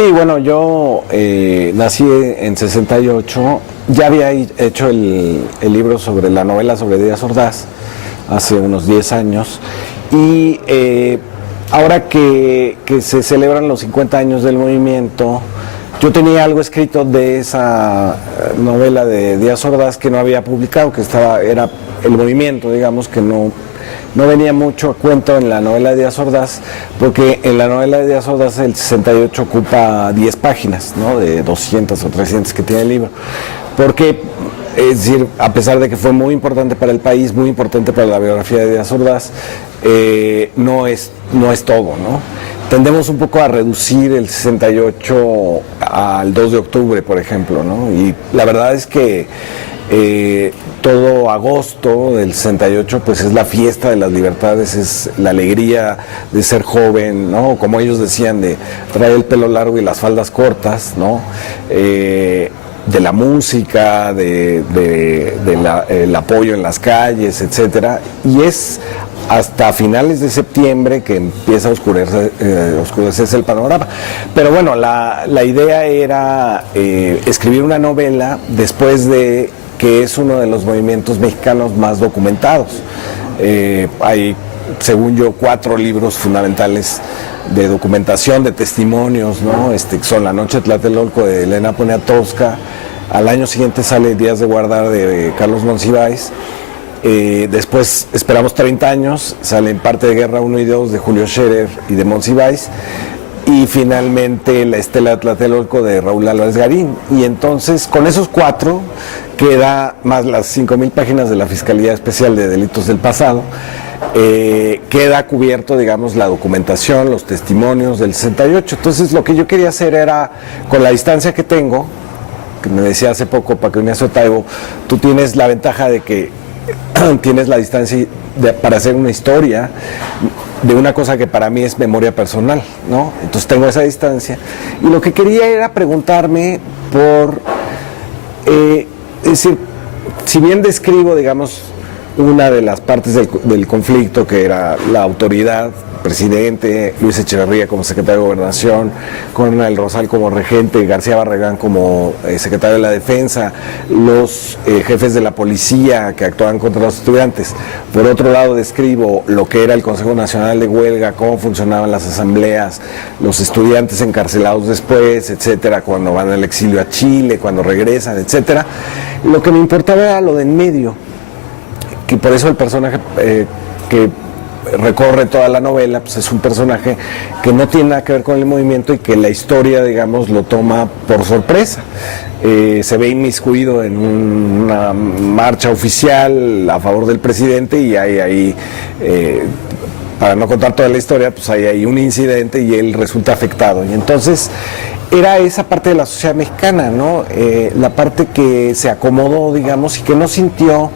Sí, bueno, yo nací en 68, ya había hecho el libro sobre la novela sobre Díaz Ordaz hace unos 10 años y ahora que se celebran los 50 años del movimiento, yo tenía algo escrito de esa novela de Díaz Ordaz que no había publicado, era el movimiento, digamos, que no venía mucho a cuento en la novela de Díaz Ordaz, porque en la novela de Díaz Ordaz el 68 ocupa 10 páginas, ¿no? De 200 o 300 que tiene el libro. Porque, es decir, a pesar de que fue muy importante para el país, muy importante para la biografía de Díaz Ordaz, no es todo, ¿no? Tendemos un poco a reducir el 68 al 2 de octubre, por ejemplo, ¿no? Y la verdad es que todo agosto del 68 pues es la fiesta de las libertades, es la alegría de ser joven, ¿no? Como ellos decían, de traer el pelo largo y las faldas cortas, ¿no? De la música, el apoyo en las calles, etcétera, y es hasta finales de septiembre que empieza a oscurecerse el panorama. Pero bueno, la idea era escribir una novela después de que es uno de los movimientos mexicanos más documentados. Hay, según yo, 4 libros fundamentales de documentación, de testimonios, ¿no? Que son La Noche de Tlatelolco de Elena Poniatowska, al año siguiente sale Días de Guardar de Carlos Monsiváis, después esperamos 30 años, salen Parte de Guerra 1 y 2 de Julio Scherer y de Monsiváis, y finalmente La Estela de Tlatelolco de Raúl Álvarez Garín. Y entonces con esos 4 queda, más las 5,000 páginas de la Fiscalía Especial de Delitos del Pasado, queda cubierto, digamos, la documentación, los testimonios del 68. Entonces lo que yo quería hacer era, con la distancia que tengo, que me decía hace poco Paco Ignacio Taibo, tú tienes la ventaja de que tienes la distancia para hacer una historia de una cosa que para mí es memoria personal, ¿no? Entonces tengo esa distancia. Y lo que quería era preguntarme por, es decir, si bien describo, digamos, una de las partes del conflicto, que era la autoridad, presidente, Luis Echeverría como secretario de Gobernación, Coronel Rosal como regente, García Barragán como secretario de la Defensa, los jefes de la policía que actuaban contra los estudiantes. Por otro lado, describo lo que era el Consejo Nacional de Huelga, cómo funcionaban las asambleas, los estudiantes encarcelados después, etcétera, cuando van al exilio a Chile, cuando regresan, etcétera. Lo que me importaba era lo de en medio, que por eso el personaje que recorre toda la novela, pues es un personaje que no tiene nada que ver con el movimiento y que la historia, digamos, lo toma por sorpresa. Se ve inmiscuido en una marcha oficial a favor del presidente y hay ahí, para no contar toda la historia, pues hay ahí un incidente y él resulta afectado. Y entonces era esa parte de la sociedad mexicana, ¿no? La parte que se acomodó, digamos, y que no sintió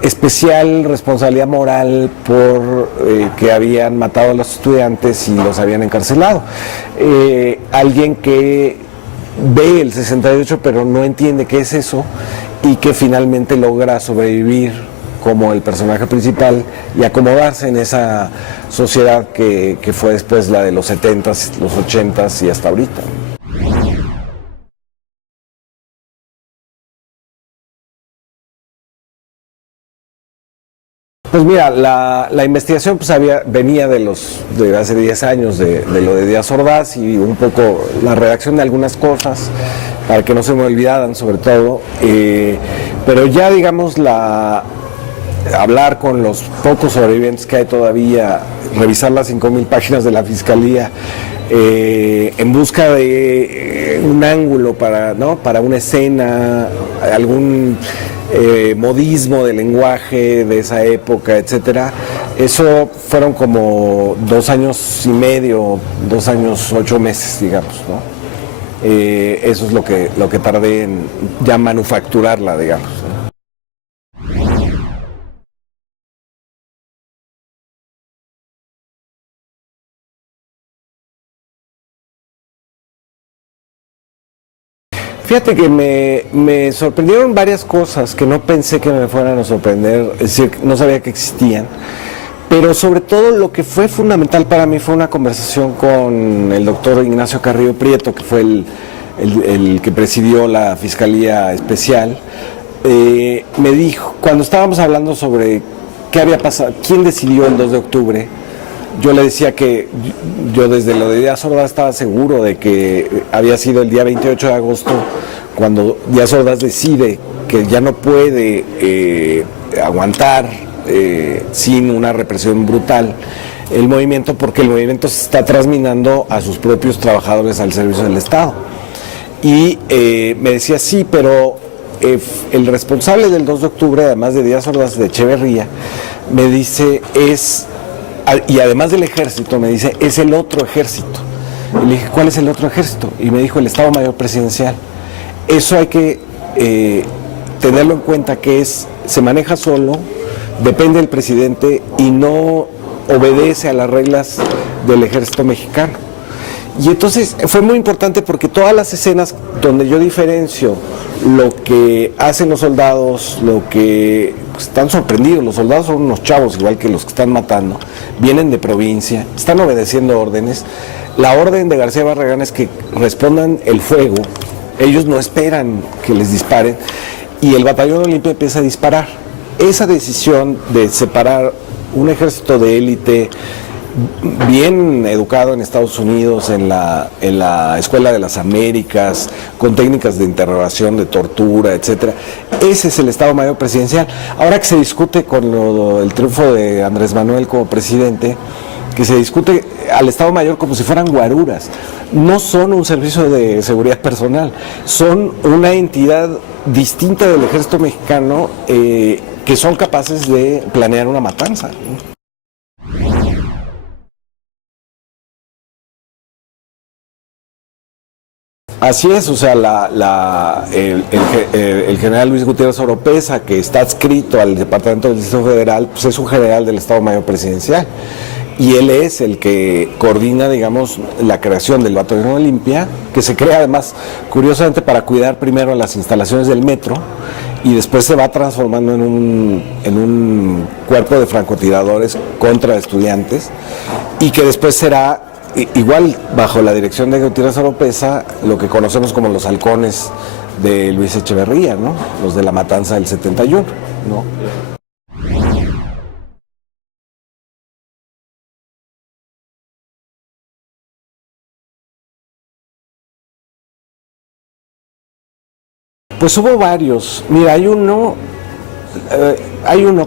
especial responsabilidad moral por que habían matado a los estudiantes y los habían encarcelado. Alguien que ve el 68 pero no entiende qué es eso y que finalmente logra sobrevivir como el personaje principal y acomodarse en esa sociedad que fue después la de los 70s, los 80s y hasta ahorita. Pues mira, la investigación pues venía de hace 10 años de lo de Díaz Ordaz y un poco la redacción de algunas cosas para que no se me olvidaran, sobre todo, pero ya digamos hablar con los pocos sobrevivientes que hay todavía, revisar las 5,000 páginas de la Fiscalía en busca de un ángulo para una escena, algún modismo de lenguaje de esa época, etcétera. Eso fueron como 2 años y medio, 2 años 8 meses, digamos, ¿no? Eso es lo que tardé en ya manufacturarla, digamos, ¿no? Fíjate que me sorprendieron varias cosas que no pensé que me fueran a sorprender, es decir, no sabía que existían. Pero sobre todo lo que fue fundamental para mí fue una conversación con el doctor Ignacio Carrillo Prieto, que fue el que presidió la Fiscalía Especial. Me dijo, cuando estábamos hablando sobre qué había pasado, quién decidió el 2 de octubre, yo le decía que yo desde lo de Díaz Ordaz estaba seguro de que había sido el día 28 de agosto cuando Díaz Ordaz decide que ya no puede aguantar sin una represión brutal el movimiento, porque el movimiento se está trasminando a sus propios trabajadores al servicio del Estado. Y me decía, sí, pero el responsable del 2 de octubre, además de Díaz Ordaz, de Echeverría, me dice, y además del ejército, me dice, es el otro ejército. Y le dije, ¿cuál es el otro ejército? Y me dijo, el Estado Mayor Presidencial. Eso hay que tenerlo en cuenta, que se maneja solo, depende del presidente y no obedece a las reglas del ejército mexicano. Y entonces fue muy importante porque todas las escenas donde yo diferencio lo que hacen los soldados, lo que están sorprendidos, los soldados son unos chavos igual que los que están matando, vienen de provincia, están obedeciendo órdenes. La orden de García Barragán es que respondan el fuego, ellos no esperan que les disparen y el batallón Olimpia empieza a disparar. Esa decisión de separar un ejército de élite bien educado en Estados Unidos, en la Escuela de las Américas, con técnicas de interrogación, de tortura, etcétera. Ese es el Estado Mayor Presidencial. Ahora que se discute con el triunfo de Andrés Manuel como presidente, que se discute al Estado Mayor como si fueran guaruras. No son un servicio de seguridad personal, son una entidad distinta del ejército mexicano que son capaces de planear una matanza. Así es, o sea, el general Luis Gutiérrez Oropesa, que está adscrito al Departamento del Distrito Federal, pues es un general del Estado Mayor Presidencial. Y él es el que coordina, digamos, la creación del Batallón Olimpia, que se crea además, curiosamente, para cuidar primero las instalaciones del metro, y después se va transformando en un cuerpo de francotiradores contra estudiantes, y que después será igual bajo la dirección de Gutiérrez Oropesa, lo que conocemos como los halcones de Luis Echeverría, ¿no? Los de la matanza del 71, ¿no? Pues hubo varios. Mira, hay uno,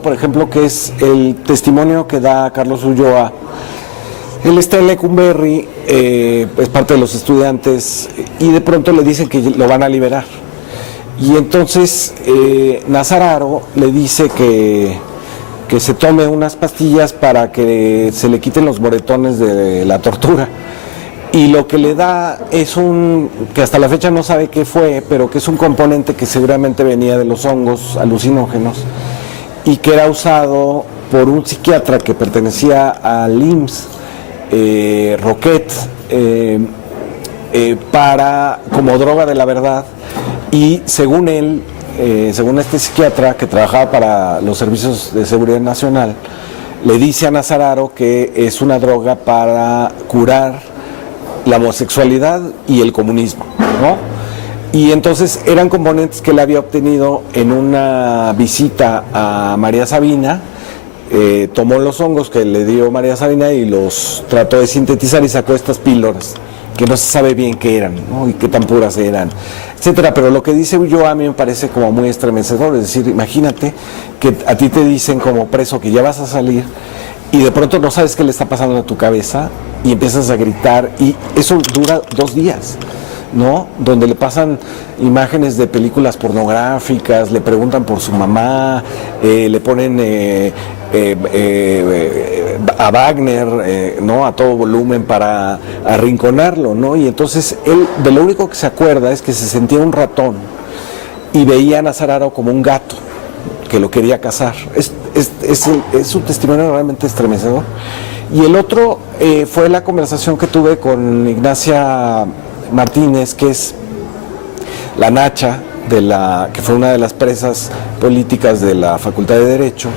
por ejemplo, que es el testimonio que da Carlos Ulloa. Él está en Lecumberri, es parte de los estudiantes, y de pronto le dicen que lo van a liberar. Y entonces Nazararo le dice que se tome unas pastillas para que se le quiten los moretones de la tortura. Y lo que le da es que hasta la fecha no sabe qué fue, pero que es un componente que seguramente venía de los hongos alucinógenos y que era usado por un psiquiatra que pertenecía al IMSS, Roquet, como droga de la verdad, y según él, según este psiquiatra que trabajaba para los servicios de seguridad nacional, le dice a Nazararo que es una droga para curar la homosexualidad y el comunismo, ¿no? Y entonces eran componentes que él había obtenido en una visita a María Sabina. Tomó los hongos que le dio María Sabina y los trató de sintetizar y sacó estas píldoras que no se sabe bien qué eran, ¿no? Y qué tan puras eran, etcétera. Pero lo que dice yo a mí me parece como muy estremecedor, es decir, imagínate que a ti te dicen como preso que ya vas a salir y de pronto no sabes qué le está pasando a tu cabeza y empiezas a gritar, y eso dura 2 días, ¿no? Donde le pasan imágenes de películas pornográficas, le preguntan por su mamá, le ponen a Wagner, ¿no? A todo volumen para arrinconarlo, ¿no? Y entonces él de lo único que se acuerda es que se sentía un ratón y veía a Nazararo como un gato que lo quería cazar. Es un testimonio realmente estremecedor. Y el otro fue la conversación que tuve con Ignacia Martínez, que es la Nacha, que fue una de las presas políticas de la Facultad de Derecho,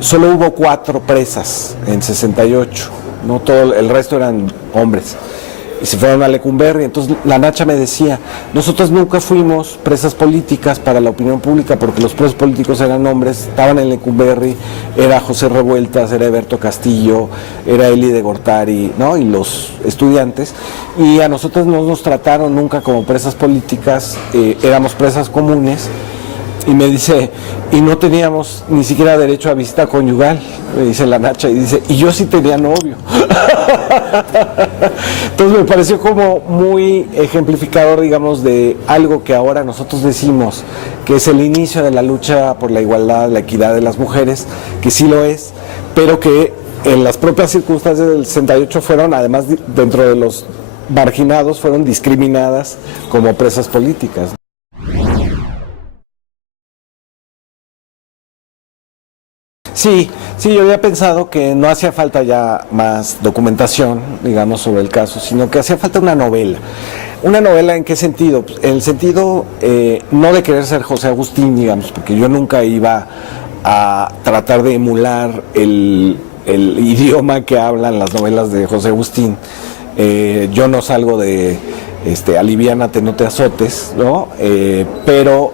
Solo hubo 4 presas en 68, no todo, el resto eran hombres. Y se fueron a Lecumberri. Entonces la Nacha me decía, nosotros nunca fuimos presas políticas para la opinión pública porque los presos políticos eran hombres, estaban en Lecumberri, era José Revueltas, era Eberto Castillo, era Eli de Gortari, ¿no? Y los estudiantes, y a nosotros no nos trataron nunca como presas políticas, éramos presas comunes. Y me dice, y no teníamos ni siquiera derecho a visita conyugal, me dice la Nacha, y dice, y yo sí tenía novio. Entonces me pareció como muy ejemplificador, digamos, de algo que ahora nosotros decimos, que es el inicio de la lucha por la igualdad, la equidad de las mujeres, que sí lo es, pero que en las propias circunstancias del 68 fueron, además dentro de los marginados, fueron discriminadas como presas políticas. Sí, yo había pensado que no hacía falta ya más documentación, digamos, sobre el caso, sino que hacía falta una novela. ¿Una novela en qué sentido? Pues, en el sentido no de querer ser José Agustín, digamos, porque yo nunca iba a tratar de emular el idioma que hablan las novelas de José Agustín. Yo no salgo de aliviánate, no te azotes, ¿no? Pero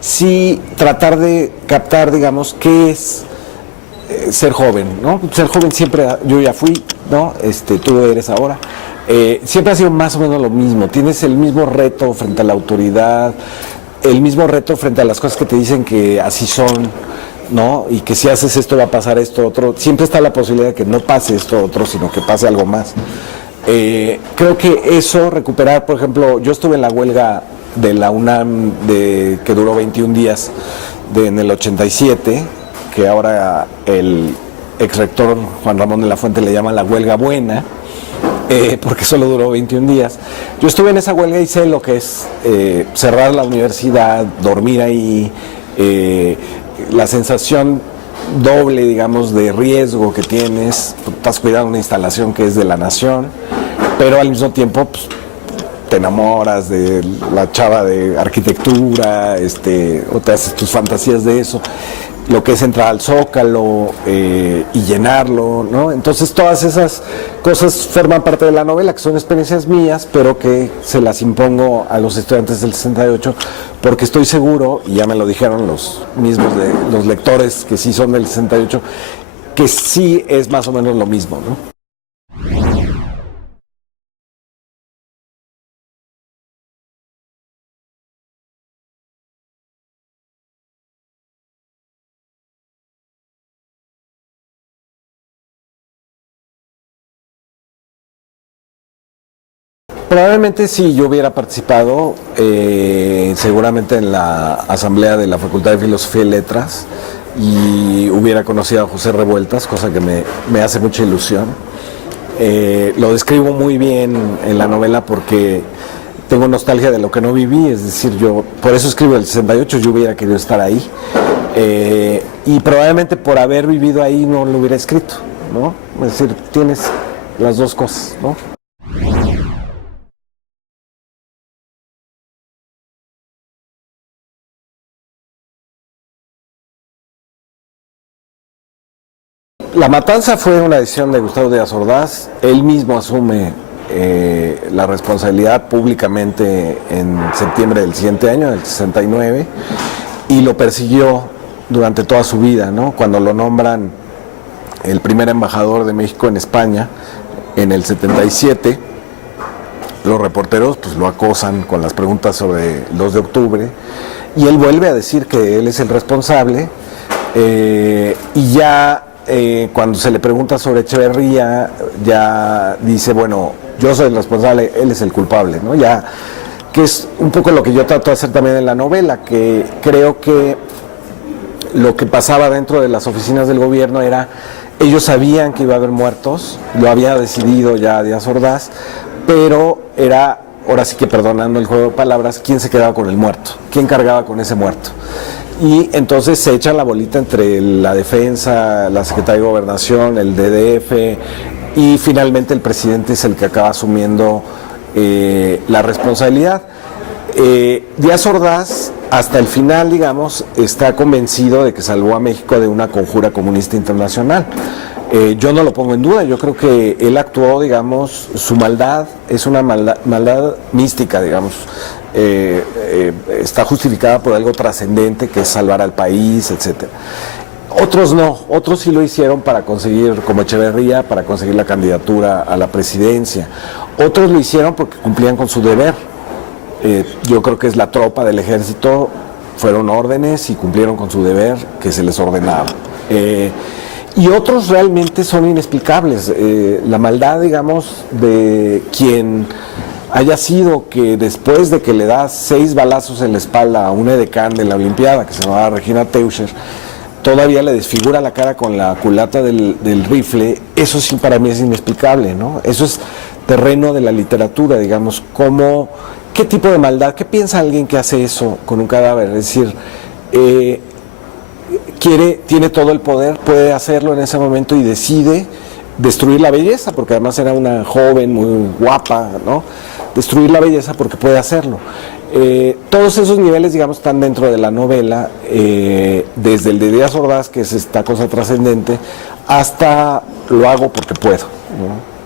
sí tratar de captar, digamos, qué es ser joven, ¿no? Ser joven siempre, yo ya fui, ¿no? Tú eres ahora. Siempre ha sido más o menos lo mismo, tienes el mismo reto frente a la autoridad, el mismo reto frente a las cosas que te dicen que así son, ¿no? Y que si haces esto va a pasar esto otro, siempre está la posibilidad de que no pase esto otro, sino que pase algo más. Creo que eso, recuperar, por ejemplo, yo estuve en la huelga de la UNAM que duró 21 días en el 87, que ahora el exrector Juan Ramón de la Fuente le llama la huelga buena, porque solo duró 21 días. Yo estuve en esa huelga y sé lo que es cerrar la universidad, dormir ahí, la sensación doble, digamos, de riesgo que tienes, estás cuidando una instalación que es de la nación, pero al mismo tiempo pues, te enamoras de la chava de arquitectura, o te haces tus fantasías de eso, lo que es entrar al Zócalo y llenarlo, ¿no? Entonces todas esas cosas forman parte de la novela, que son experiencias mías, pero que se las impongo a los estudiantes del 68, porque estoy seguro, y ya me lo dijeron los mismos de los lectores que sí son del 68, que sí es más o menos lo mismo, ¿no? Probablemente si yo hubiera participado, seguramente en la asamblea de la Facultad de Filosofía y Letras, y hubiera conocido a José Revueltas, cosa que me hace mucha ilusión. Lo describo muy bien en la novela porque tengo nostalgia de lo que no viví, es decir, yo por eso escribo el 68, yo hubiera querido estar ahí, y probablemente por haber vivido ahí no lo hubiera escrito, ¿no? Es decir, tienes las dos cosas, ¿no? La matanza fue una decisión de Gustavo Díaz Ordaz, él mismo asume la responsabilidad públicamente en septiembre del siguiente año, del 69, y lo persiguió durante toda su vida, ¿no? Cuando lo nombran el primer embajador de México en España en el 77, los reporteros pues lo acosan con las preguntas sobre el 2 de octubre y él vuelve a decir que él es el responsable, y ya cuando se le pregunta sobre Echeverría ya dice, bueno, yo soy el responsable, él es el culpable, ¿no? Ya, que es un poco lo que yo trato de hacer también en la novela, que creo que lo que pasaba dentro de las oficinas del gobierno era, ellos sabían que iba a haber muertos, lo había decidido ya Díaz Ordaz, pero era, ahora sí que perdonando el juego de palabras, quién se quedaba con el muerto, quién cargaba con ese muerto. Y entonces se echa la bolita entre la defensa, la Secretaría de Gobernación, el DDF, y finalmente el presidente es el que acaba asumiendo la responsabilidad. Díaz Ordaz, hasta el final, digamos, está convencido de que salvó a México de una conjura comunista internacional. Yo no lo pongo en duda, yo creo que él actuó, digamos, su maldad es una maldad mística, digamos, está justificada por algo trascendente que es salvar al país, etcétera. Otros no, otros sí lo hicieron para conseguir, como Echeverría, para conseguir la candidatura a la presidencia. Otros lo hicieron porque cumplían con su deber. Yo creo que es la tropa del ejército, fueron órdenes y cumplieron con su deber que se les ordenaba. Y otros realmente son inexplicables. La maldad, digamos, de quien haya sido que después de que le da 6 balazos en la espalda a una edecán de la Olimpiada, que se llamaba Regina Teuscher, todavía le desfigura la cara con la culata del rifle, eso sí para mí es inexplicable, ¿no? Eso es terreno de la literatura, digamos, como, ¿qué tipo de maldad? ¿Qué piensa alguien que hace eso con un cadáver? Es decir, tiene todo el poder, puede hacerlo en ese momento y decide destruir la belleza, porque además era una joven muy guapa, ¿no? Destruir la belleza porque puede hacerlo. Todos esos niveles, digamos, están dentro de la novela, desde el de Díaz Ordaz, que es esta cosa trascendente, hasta lo hago porque puedo, ¿no?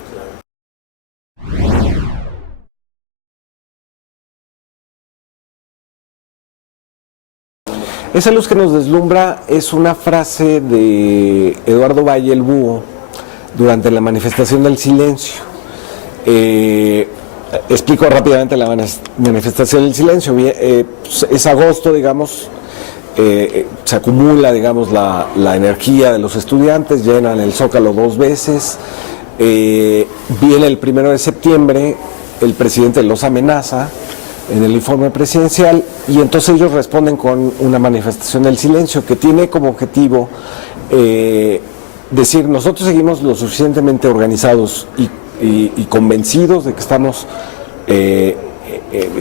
Esa luz que nos deslumbra es una frase de Eduardo Valle el Búho durante la manifestación del silencio. Explico rápidamente la manifestación del silencio. Es agosto, digamos, se acumula, digamos, la energía de los estudiantes, llenan el Zócalo 2 veces. Viene el 1 de septiembre, el presidente los amenaza en el informe presidencial y entonces ellos responden con una manifestación del silencio que tiene como objetivo decir, nosotros seguimos lo suficientemente organizados y convencidos de que estamos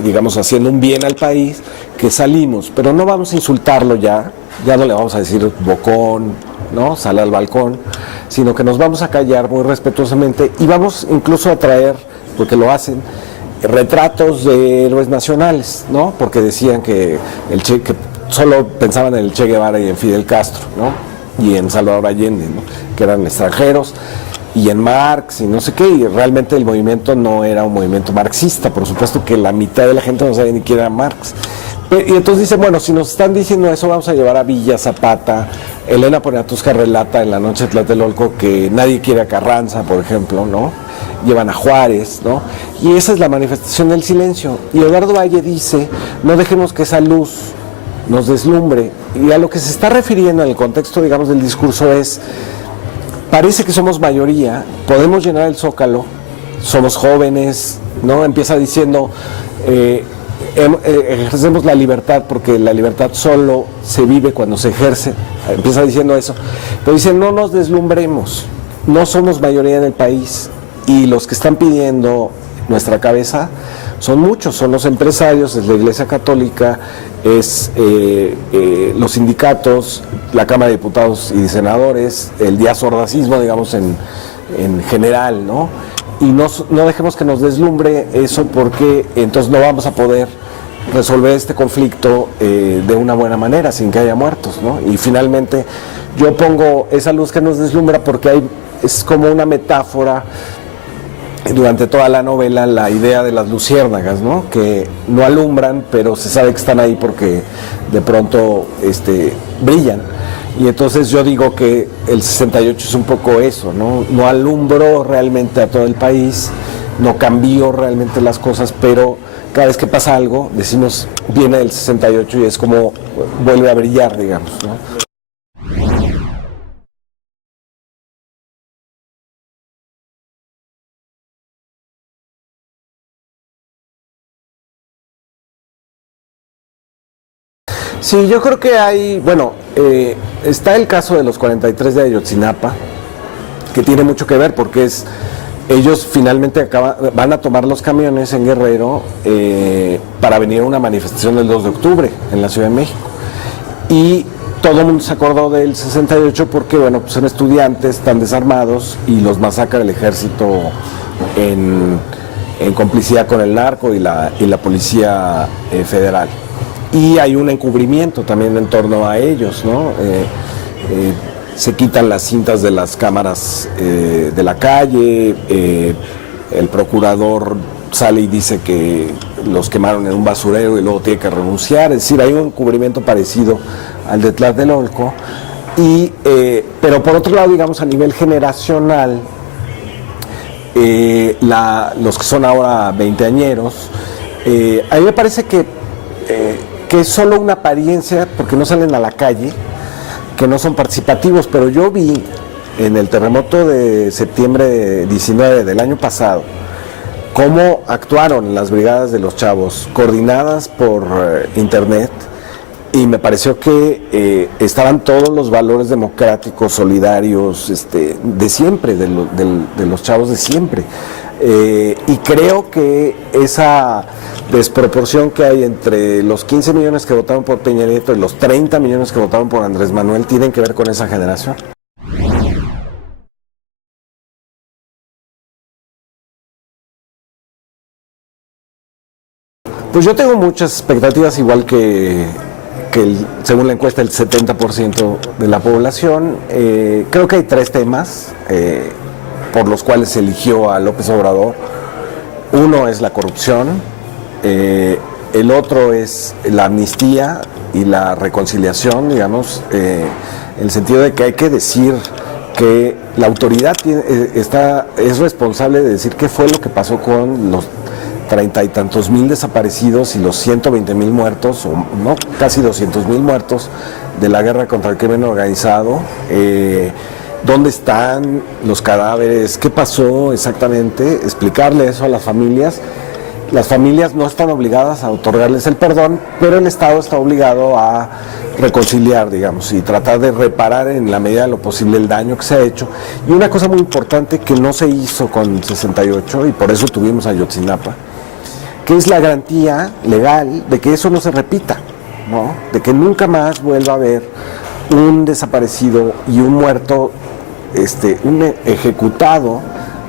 digamos haciendo un bien al país, que salimos, pero no vamos a insultarlo ya no le vamos a decir bocón, ¿no? Sale al balcón, sino que nos vamos a callar muy respetuosamente y vamos incluso a traer, porque lo hacen, retratos de héroes nacionales, ¿no? Porque decían que que solo pensaban en el Che Guevara y en Fidel Castro, ¿no? Y en Salvador Allende, ¿no? Que eran extranjeros, y en Marx y no sé qué, y realmente el movimiento no era un movimiento marxista, por supuesto que la mitad de la gente no sabía ni quién era Marx. Y entonces dicen, bueno, si nos están diciendo eso, vamos a llevar a Villa, Zapata. Elena Poniatowska relata en La noche de Tlatelolco que nadie quiere a Carranza, por ejemplo, ¿no? Llevan a Juárez, ¿no? Y esa es la manifestación del silencio. Y Eduardo Valle dice, no dejemos que esa luz nos deslumbre. Y a lo que se está refiriendo en el contexto, digamos, del discurso es, parece que somos mayoría, podemos llenar el Zócalo, somos jóvenes, ¿no? Empieza diciendo, ejercemos la libertad porque la libertad solo se vive cuando se ejerce, empieza diciendo eso, pero dice, no nos deslumbremos, no somos mayoría en el país y los que están pidiendo nuestra cabeza son muchos, son los empresarios, es la Iglesia Católica, es los sindicatos, la Cámara de Diputados y Senadores, el diazordacismo, digamos, en general, ¿no? Y no dejemos que nos deslumbre eso porque entonces no vamos a poder resolver este conflicto de una buena manera, sin que haya muertos, ¿no? Y finalmente yo pongo esa luz que nos deslumbra porque es como una metáfora durante toda la novela, la idea de las luciérnagas, ¿no? Que no alumbran, pero se sabe que están ahí porque de pronto brillan. Y entonces yo digo que el 68 es un poco eso, ¿no? No alumbró realmente a todo el país, no cambió realmente las cosas, pero cada vez que pasa algo, decimos, viene el 68 y es como vuelve a brillar, digamos, ¿no? Sí, yo creo que hay, bueno, está el caso de los 43 de Ayotzinapa, que tiene mucho que ver porque ellos finalmente van a tomar los camiones en Guerrero para venir a una manifestación del 2 de octubre en la Ciudad de México. Y todo el mundo se acordó del 68 porque, bueno, pues son estudiantes, están desarmados y los masacra el ejército en en complicidad con el narco y la policía federal. Y hay un encubrimiento también en torno a ellos, ¿no? Se quitan las cintas de las cámaras de la calle, el procurador sale y dice que los quemaron en un basurero y luego tiene que renunciar, es decir, hay un encubrimiento parecido al de Tlatelolco, pero por otro lado, digamos, a nivel generacional, los que son ahora veinteañeros, a mí me parece que es solo una apariencia, porque no salen a la calle, que no son participativos, pero yo vi en el terremoto de septiembre 19 del año pasado cómo actuaron las brigadas de los chavos, coordinadas por internet, y me pareció que estaban todos los valores democráticos, solidarios, de siempre, de los chavos de siempre. Y creo que esa desproporción que hay entre los 15 millones que votaron por Peña Nieto y los 30 millones que votaron por Andrés Manuel tienen que ver con esa generación. Pues yo tengo muchas expectativas, igual que según la encuesta el 70% de la población. Creo que hay tres temas por los cuales se eligió a López Obrador. Uno es la corrupción, el otro es la amnistía y la reconciliación, digamos, en el sentido de que hay que decir que la autoridad es responsable de decir qué fue lo que pasó con los 30 y tantos mil desaparecidos y los 120,000 muertos, o no, casi 200,000 muertos de la guerra contra el crimen organizado. ¿Dónde están los cadáveres? ¿Qué pasó exactamente? Explicarle eso a las familias. Las familias no están obligadas a otorgarles el perdón, pero el Estado está obligado a reconciliar, digamos, y tratar de reparar en la medida de lo posible el daño que se ha hecho. Y una cosa muy importante que no se hizo con 68, y por eso tuvimos a Ayotzinapa, que es la garantía legal de que eso no se repita, ¿no? De que nunca más vuelva a haber un desaparecido y un muerto, un ejecutado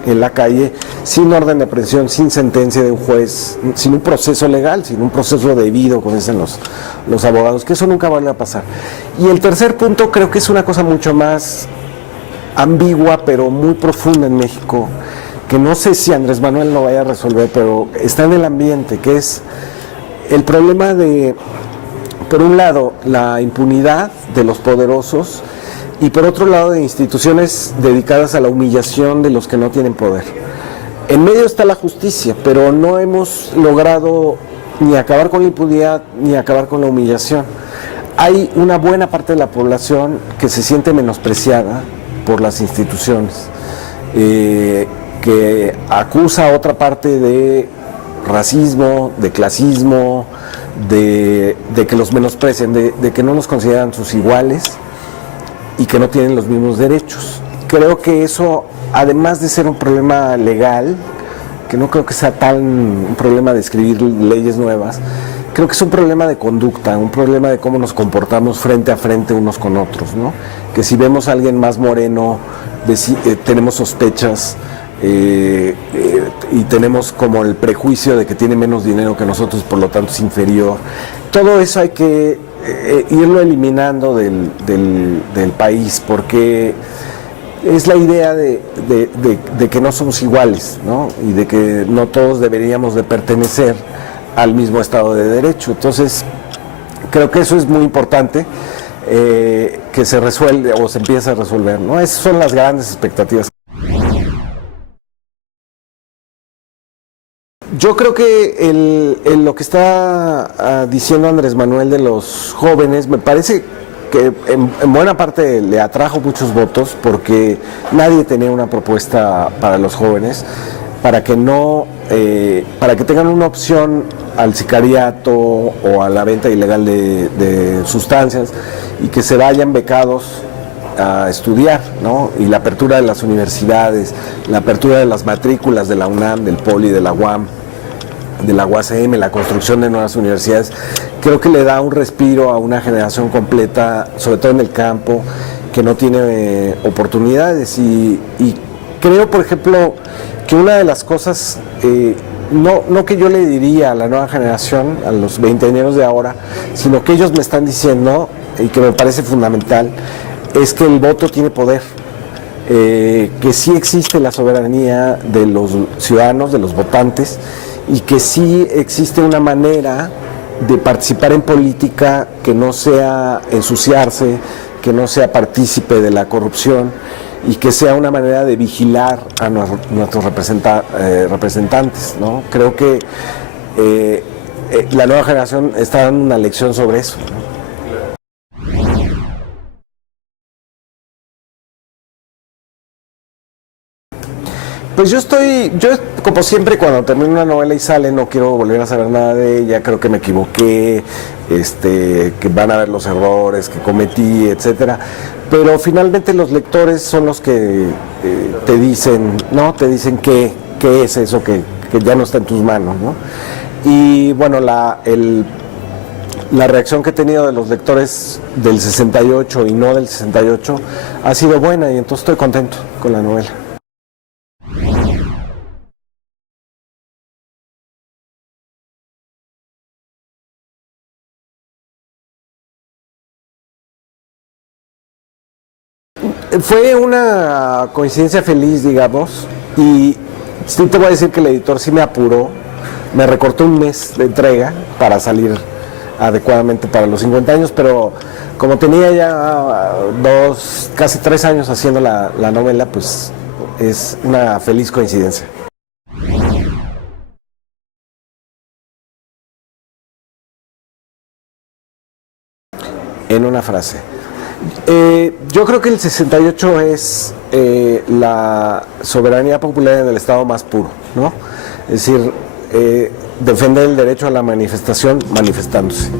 en la calle sin orden de aprehensión, sin sentencia de un juez, sin un proceso legal, sin un proceso debido, como dicen los abogados, que eso nunca vuelve a pasar. Y el tercer punto creo que es una cosa mucho más ambigua, pero muy profunda en México, que no sé si Andrés Manuel lo vaya a resolver, pero está en el ambiente, que es el problema de, por un lado, la impunidad de los poderosos, y por otro lado, de instituciones dedicadas a la humillación de los que no tienen poder. En medio está la justicia, pero no hemos logrado ni acabar con la impunidad ni acabar con la humillación. Hay una buena parte de la población que se siente menospreciada por las instituciones, que acusa a otra parte de racismo, de clasismo, de que los menosprecian, de que no nos consideran sus iguales y que no tienen los mismos derechos. Creo que eso, además de ser un problema legal, que no creo que sea un problema de escribir leyes nuevas, creo que es un problema de conducta, un problema de cómo nos comportamos frente a frente unos con otros, ¿no? Que si vemos a alguien más moreno, tenemos sospechas, y tenemos como el prejuicio de que tiene menos dinero que nosotros, por lo tanto es inferior. Todo eso hay que irlo eliminando del país, porque es la idea de que no somos iguales, ¿no? Y de que no todos deberíamos de pertenecer al mismo Estado de Derecho. Entonces, creo que eso es muy importante, que se resuelve o se empiece a resolver, ¿no? Esas son las grandes expectativas. Yo creo que lo que está diciendo Andrés Manuel de los jóvenes, me parece que en buena parte le atrajo muchos votos, porque nadie tenía una propuesta para los jóvenes, para que tengan una opción al sicariato o a la venta ilegal de sustancias, y que se vayan becados a estudiar, ¿no? Y la apertura de las universidades, la apertura de las matrículas de la UNAM, del POLI, de la UAM, de la UACM, la construcción de nuevas universidades, creo que le da un respiro a una generación completa, sobre todo en el campo, que no tiene oportunidades. Y creo, por ejemplo, que una de las cosas no que yo le diría a la nueva generación, a los veinteañeros de ahora, sino que ellos me están diciendo, y que me parece fundamental, es que el voto tiene poder, que sí existe la soberanía de los ciudadanos, de los votantes, y que sí existe una manera de participar en política que no sea ensuciarse, que no sea partícipe de la corrupción, y que sea una manera de vigilar a nuestros representantes, ¿no? Creo que la nueva generación está dando una lección sobre eso, ¿no? Pues yo como siempre cuando termino una novela y sale no quiero volver a saber nada de ella, creo que me equivoqué, que van a ver los errores que cometí, etcétera. Pero finalmente los lectores son los que te dicen, ¿no? Te dicen qué es eso que ya no está en tus manos, ¿no? Y bueno, la reacción que he tenido de los lectores del 68 y no del 68 ha sido buena y entonces estoy contento con la novela. Fue una coincidencia feliz, digamos, y sí te voy a decir que el editor sí me apuró, me recortó un mes de entrega para salir adecuadamente para los 50 años, pero como tenía ya casi 3 años haciendo la novela, pues es una feliz coincidencia. En una frase. Yo creo que el 68 es la soberanía popular en el estado más puro, ¿no? Es decir, defender el derecho a la manifestación manifestándose.